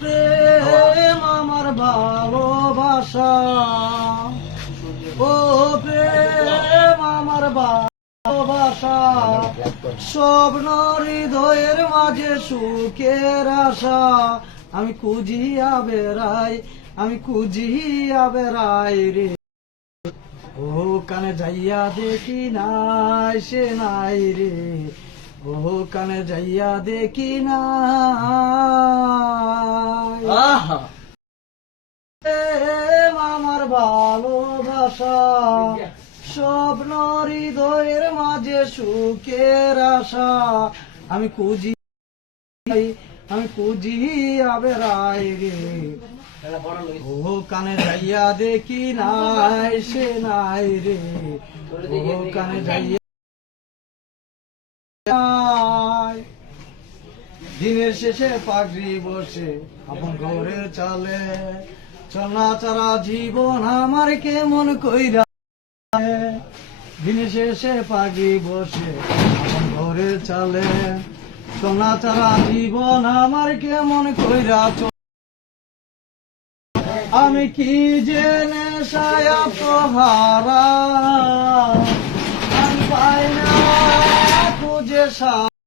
প্রেম আমার ভালোবাসা, ও প্রেম আমার ভালোবাসা, স্বপ্ন হৃদয়ের মাঝে সুখের আশা। আমি খুঁজিয়া বেড়াই, আমি খুঁজিয়া বেড়াই রে, ও কানে যাইয়া দেখি নাই সে নাই রে, ও কানে যাইয়া দেখি নাই। আমার ভালোবাসা, স্বপ্ন হৃদয়ের মাঝে সুখের আশা। আমি খুঁজি, আমি খুঁজিয়া বেড়াই রে, ও কানে যাইয়া দেখি নাই সে নাই রে, ও কানে যাইয়া। দিনের শেষে পাগড়ি বসে আপন ঘরের চালে, চলা চারা জীবন আমার কেমন কইরা। দিনের শেষে পাগড়ি বসে আপন ঘরের চালে, চলা চারা জীবন আমার কেমন কইরা। আমি কি জেনে সায়া প্রহারা, আমি পাই না খুঁজে সা।